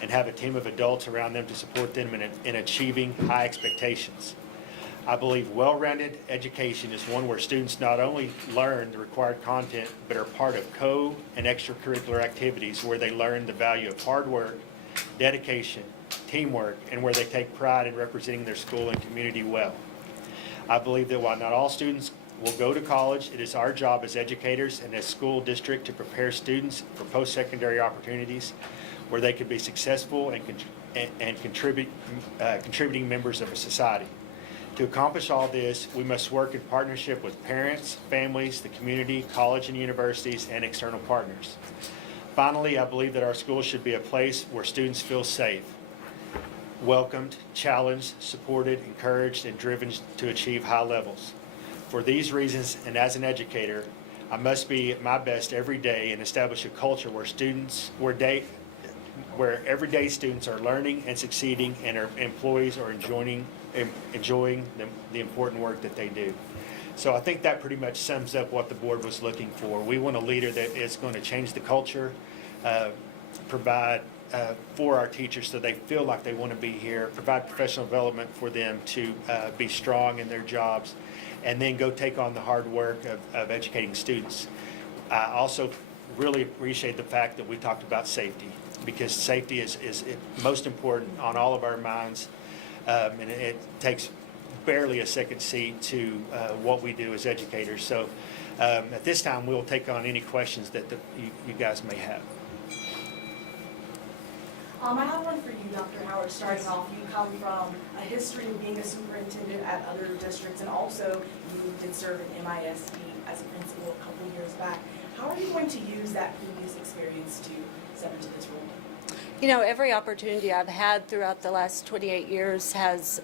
and have a team of adults around them to support them in achieving high expectations. I believe well-rounded education is one where students not only learn the required content, but are part of and extracurricular activities where they learn the value of hard work, dedication, teamwork, and where they take pride in representing their school and community well. I believe that while not all students will go to college, it is our job as educators and as school district to prepare students for post-secondary opportunities where they could be successful and contributing members of a society. To accomplish all this, we must work in partnership with parents, families, the community, college and universities, and external partners. Finally, I believe that our schools should be a place where students feel safe, welcomed, challenged, supported, encouraged, and driven to achieve high levels. For these reasons, and as an educator, I must be at my best every day and establish a culture where everyday students are learning and succeeding, and our employees are enjoying the important work that they do. So I think that pretty much sums up what the board was looking for. We want a leader that is going to change the culture, provide for our teachers so they feel like they want to be here, provide professional development for them to be strong in their jobs, and then go take on the hard work of educating students. I also really appreciate the fact that we talked about safety, because safety is most important on all of our minds, and it takes barely a second seat to what we do as educators. So at this time, we'll take on any questions that you guys may have. I have one for you, Dr. Howard. Starting off, you come from a history of being a superintendent at other districts, and also you did serve in MISD as a principal a couple of years back. How are you going to use that previous experience to step into this role? You know, every opportunity I've had throughout the last 28 years has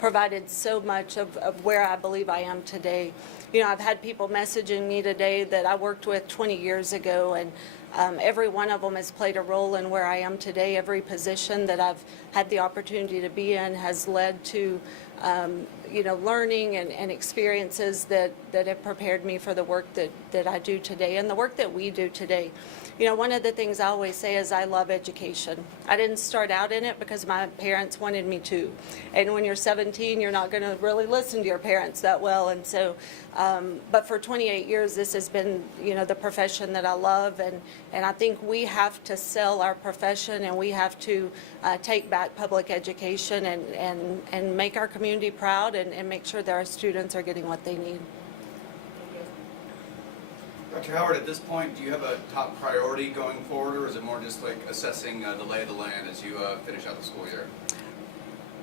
provided so much of where I believe I am today. You know, I've had people messaging me today that I worked with 20 years ago, and every one of them has played a role in where I am today. Every position that I've had the opportunity to be in has led to you know, learning and experiences that have prepared me for the work that I do today and the work that we do today. You know, one of the things I always say is I love education. I didn't start out in it because my parents wanted me to. And when you're 17, you're not going to really listen to your parents that well. And so, but for 28 years, this has been, you know, the profession that I love. And I think we have to sell our profession, and we have to take back public education and make our community proud and make sure that our students are getting what they need. Dr. Howard, at this point, do you have a top priority going forward, or is it more just like assessing the lay of the land as you finish out the school year?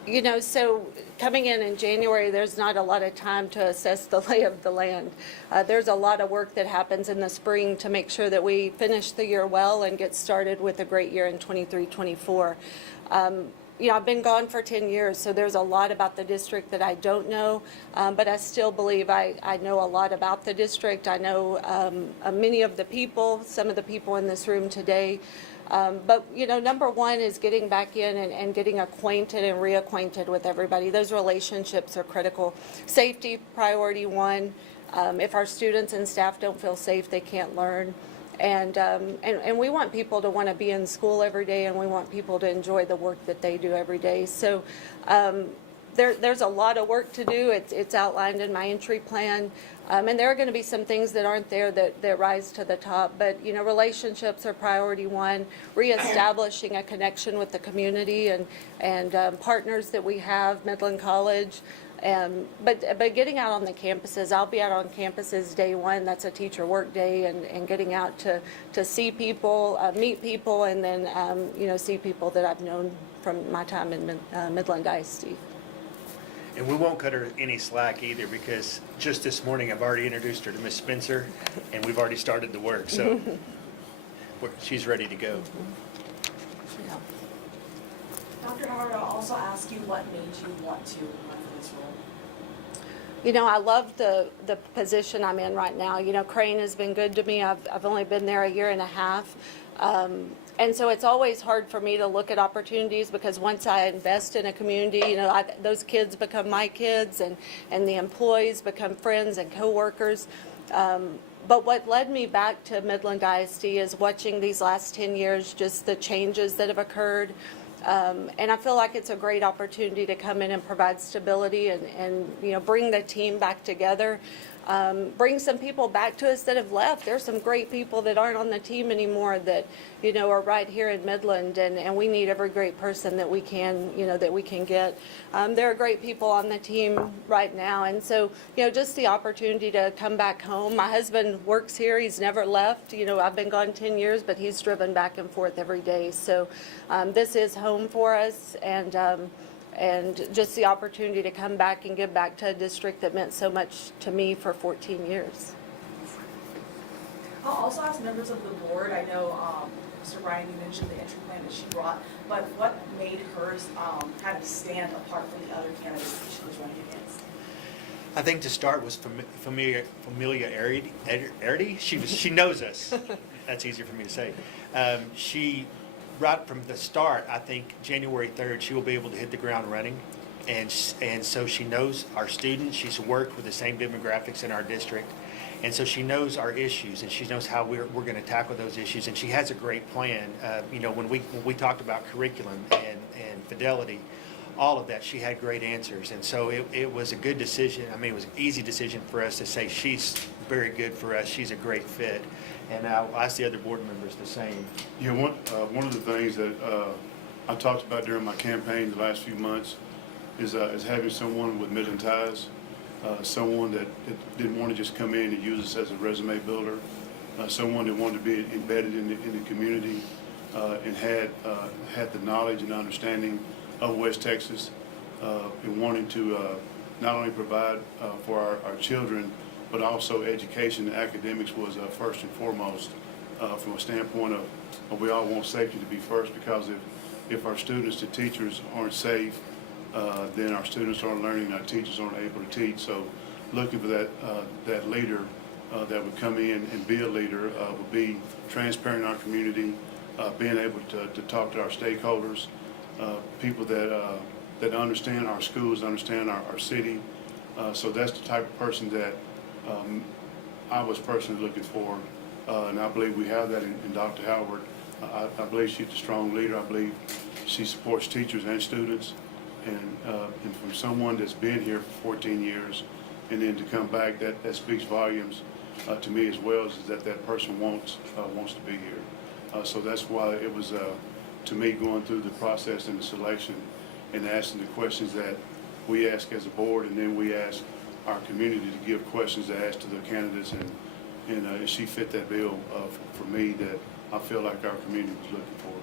You know, so coming in January, there's not a lot of time to assess the lay of the land. There's a lot of work that happens in the spring to make sure that we finish the year well and get started with a great year in 23-24. You know, I've been gone for 10 years, so there's a lot about the district that I don't know, but I still believe I know a lot about the district. I know many of the people, some of the people in this room today. But, you know, number one is getting back in and getting acquainted and reacquainted with everybody. Those relationships are critical. Safety, priority one. If our students and staff don't feel safe, they can't learn. And we want people to want to be in school every day, and we want people to enjoy the work that they do every day. So there's a lot of work to do. It's outlined in my entry plan. And there are going to be some things that aren't there that rise to the top. But, you know, relationships are priority one, reestablishing a connection with the community and partners that we have, Midland College. But getting out on the campuses, I'll be out on campuses day one. That's a teacher work day, and getting out to see people, meet people, and then you know, see people that I've known from my time in Midland ISD. And we won't cut her any slack either, because just this morning I've already introduced her to Miss Spencer, and we've already started the work, so she's ready to go. Yeah. Dr. Howard, I'll also ask you what made you want to run for this role. You know, I love the position I'm in right now. You know, Crane has been good to me. I've only been there a year and a half. And so it's always hard for me to look at opportunities, because once I invest in a community, you know, those kids become my kids, and the employees become friends and coworkers. But what led me back to Midland ISD is watching these last 10 years, just the changes that have occurred. And I feel like it's a great opportunity to come in and provide stability and you know, bring the team back together. Bring some people back to us that have left. There's some great people that aren't on the team anymore that, you know, are right here in Midland, and we need every great person that we can, you know, that we can get. There are great people on the team right now, and so, you know, just the opportunity to come back home. My husband works here. He's never left. You know, I've been gone 10 years, but he's driven back and forth every day. So this is home for us, and just the opportunity to come back and give back to a district that meant so much to me for 14 years. I'll also ask members of the board, I know Mr. Ryan, you mentioned the entry plan that she brought, but what made hers kind of stand apart from the other candidates that she was running against? I think to start was familiarity. She knows us. That's easier for me to say. She, right from the start, I think January 3rd, she will be able to hit the ground running. And so she knows our students. She's worked with the same demographics in our district. And so she knows our issues, and she knows how we're going to tackle those issues. And she has a great plan. You know, when we talked about curriculum and fidelity, all of that, she had great answers. And so it was a good decision. I mean, it was an easy decision for us to say she's very good for us. She's a great fit. And I'll ask the other board members the same. Yeah, one of the things that I talked about during my campaign the last few months is having someone with Midland ties, someone that didn't want to just come in and use us as a resume builder, someone that wanted to be embedded in the community and had the knowledge and understanding of West Texas, and wanting to not only provide for our children, but also education and academics was first and foremost from a standpoint of we all want safety to be first, because if our students, the teachers aren't safe, then our students aren't learning and our teachers aren't able to teach. So looking for that leader that would come in and be a leader, would be transparent in our community, being able to talk to our stakeholders, people that understand our schools, understand our city. So that's the type of person that I was personally looking for, and I believe we have that in Dr. Howard. I believe she's a strong leader. I believe she supports teachers and students, and from someone that's been here for 14 years, and then to come back, that speaks volumes to me as well, is that person wants to be here. So that's why it was, to me, going through the process and the selection and asking the questions that we ask as a board, and then we ask our community to give questions to ask to the candidates, and she fit that bill for me that I feel like our community was looking for.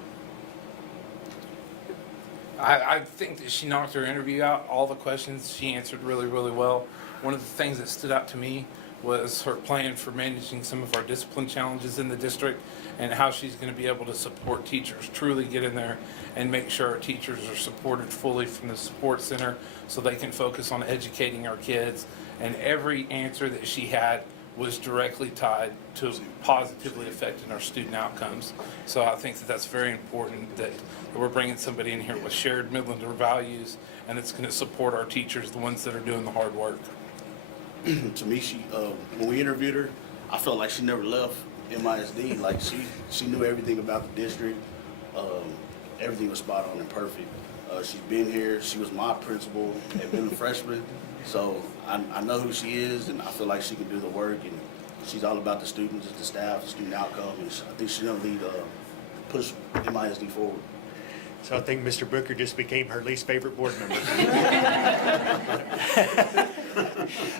I think that she knocked her interview out. All the questions she answered really, really well. One of the things that stood out to me was her plan for managing some of our discipline challenges in the district, and how she's going to be able to support teachers, truly get in there and make sure our teachers are supported fully from the support center so they can focus on educating our kids. And every answer that she had was directly tied to positively affecting our student outcomes. So I think that that's very important, that we're bringing somebody in here with shared Midlander values, and it's going to support our teachers, the ones that are doing the hard work. To me, she when we interviewed her, I felt like she never left MISD. Like she knew everything about the district. Everything was spot on and perfect. She's been here. She was my principal at Midland freshman. So I know who she is, and I feel like she can do the work, and she's all about the students, the staff, the student outcome, and I think she's going to lead, push MISD forward. So I think Mr. Booker just became her least favorite board member.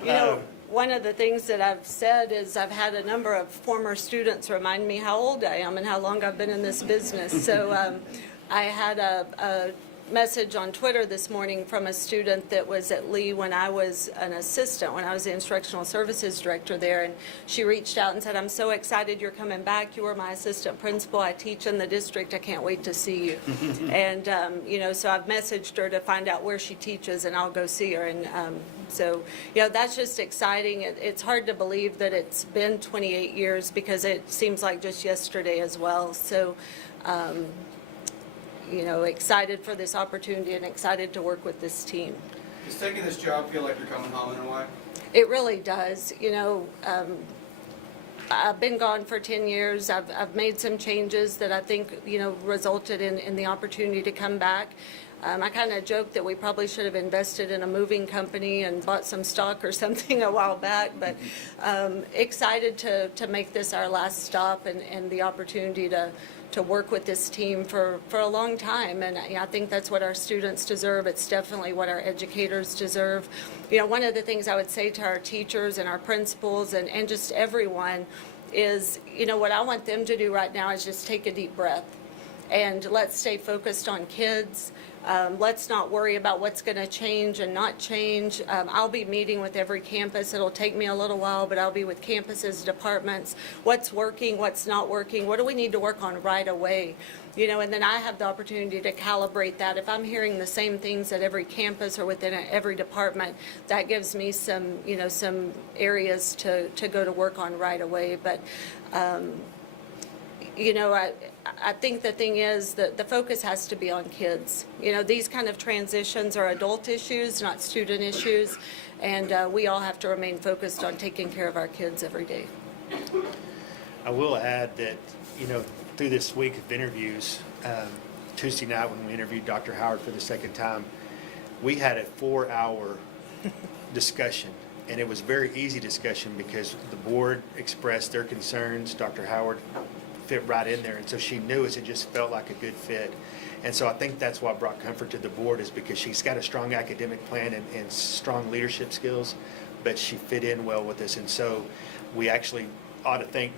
You know, one of the things that I've said is I've had a number of former students remind me how old I am and how long I've been in this business. So I had a message on Twitter this morning from a student that was at Lee when I was an assistant, when I was the instructional services director there, and she reached out and said, "I'm so excited you're coming back. You were my assistant principal. I teach in the district. I can't wait to see you." And you know, so I've messaged her to find out where she teaches, and I'll go see her. And so, you know, that's just exciting. It's hard to believe that it's been 28 years because it seems like just yesterday as well. So you know, excited for this opportunity and excited to work with this team. Does taking this job feel like you're coming home in a way? It really does. You know, I've been gone for 10 years. I've made some changes that I think, resulted in the opportunity to come back. I kind of joked that we probably should have invested in a moving company and bought some stock or something a while back, but excited to make this our last stop and the opportunity to work with this team for a long time. And I think that's what our students deserve. It's definitely what our educators deserve. One of the things I would say to our teachers and our principals and just everyone is, what I want them to do right now is just take a deep breath. And let's stay focused on kids. Let's not worry about what's going to change and not change. I'll be meeting with every campus. It'll take me a little while, but I'll be with campuses, departments. What's working, what's not working, what do we need to work on right away? And then I have the opportunity to calibrate that. If I'm hearing the same things at every campus or within every department, that gives me some areas to go to work on right away. But I think the thing is that the focus has to be on kids. These kind of transitions are adult issues, not student issues, and we all have to remain focused on taking care of our kids every day. I will add that, through this week of interviews, Tuesday night when we interviewed Dr. Howard for the second time, we had a 4-hour discussion. And it was a very easy discussion because the board expressed their concerns. Dr. Howard fit right in there, and so she knew us. It just felt like a good fit. And so I think that's what brought comfort to the board, is because she's got a strong academic plan and strong leadership skills, but she fit in well with us. And so we actually ought to thank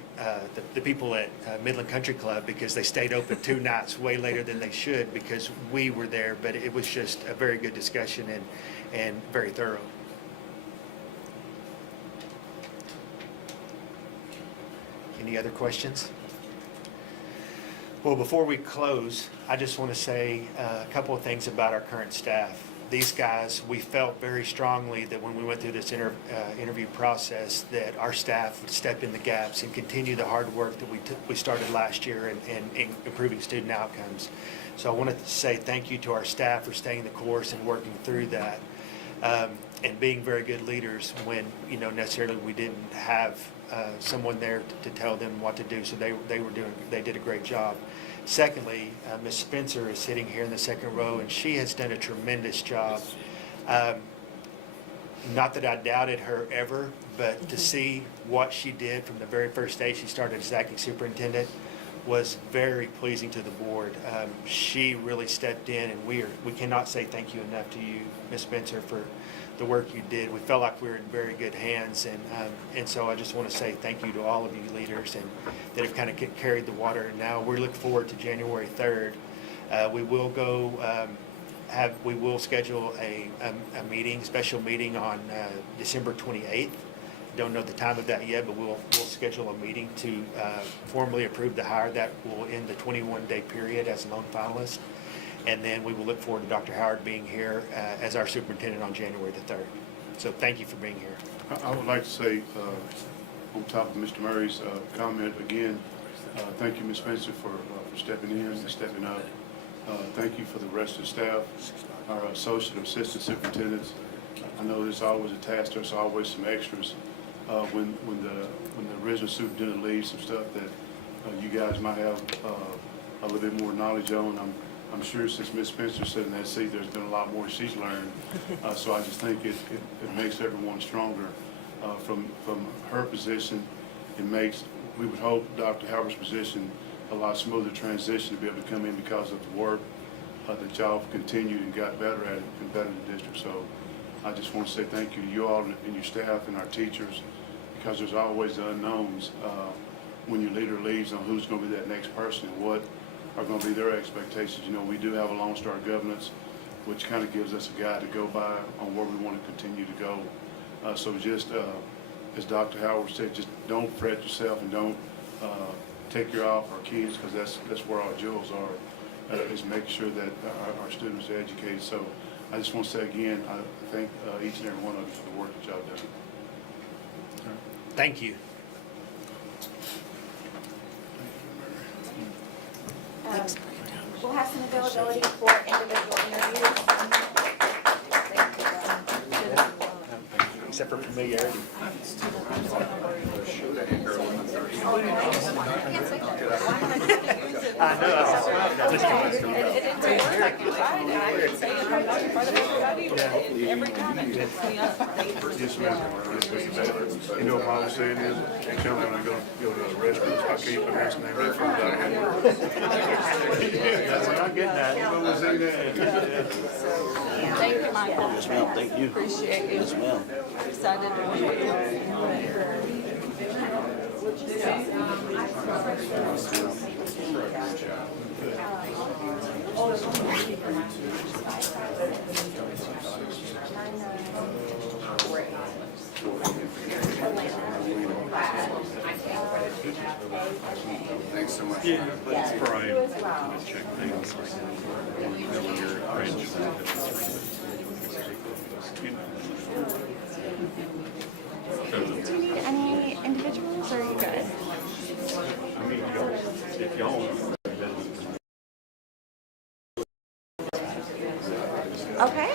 the people at Midland Country Club, because they stayed open 2 nights way later than they should, because we were there. But it was just a very good discussion and very thorough. Any other questions? Well, before we close, I just want to say a couple of things about our current staff. These guys, we felt very strongly that when we went through this interview process, that our staff would step in the gaps and continue the hard work that we started last year in improving student outcomes. So I wanted to say thank you to our staff for staying the course and working through that, and being very good leaders when necessarily we didn't have someone there to tell them what to do. So they did a great job. Secondly, Ms. Spencer is sitting here in the second row, and she has done a tremendous job. Not that I doubted her ever, but to see what she did from the very first day she started as acting superintendent was very pleasing to the board. She really stepped in, and we cannot say thank you enough to you, Ms. Spencer, for the work you did. We felt like we were in very good hands, and so I just want to say thank you to all of you leaders and that have kind of carried the water. And now we look forward to January 3rd. We will we will schedule a special meeting on December 28th. Don't know the time of that yet, but we'll schedule a meeting to formally approve the hire. That will end the 21-day period as a lone finalist. And then we will look forward to Dr. Howard being here as our superintendent on January the 3rd. So thank you for being here. I would like to say, on top of Mr. Murray's comment again, thank you, Ms. Spencer, for stepping in and stepping up. Thank you for the rest of the staff, our associate and assistant superintendents. I know there's always a task, there's always some extras. When the original superintendent leaves, some stuff that you guys might have a little bit more knowledge on. I'm sure since Ms. Spencer sat in that seat, there's been a lot more she's learned. So I just think it makes everyone stronger. From her position, we would hope Dr. Howard's position a lot smoother transition to be able to come in because of the work that y'all have continued and got better at it and better in the district. So I just want to say thank you to you all and your staff and our teachers, because there's always the unknowns when your leader leaves on who's going to be that next person and what are going to be their expectations. We do have a Lone Star governance, which kind of gives us a guide to go by on where we want to continue to go. So just, as Dr. Howard said, just don't fret yourself and don't take your eye off our kids, because that's where our jewels are, is make sure that our students are educated. So I just want to say again, I thank each and every one of you for the work that y'all done. Thank you. We'll have some availability for individual interviews. Except for familiarity. I know, I smiled at that. And it's a word I can write, and I can say it right in front of everybody, and every time it trips me up. Yes, ma'am. You know what Mom was saying is, tell me when I go to the restaurant, I can't pronounce the name of that food that I had. That's what I'm getting at. You know what I'm saying? Thank you, Michael. Yes, ma'am, thank you. Appreciate you. Yes, ma'am. Excited to work with you. Thanks so much. Do you need any individuals, or are you good? I mean, if y'all want. Okay.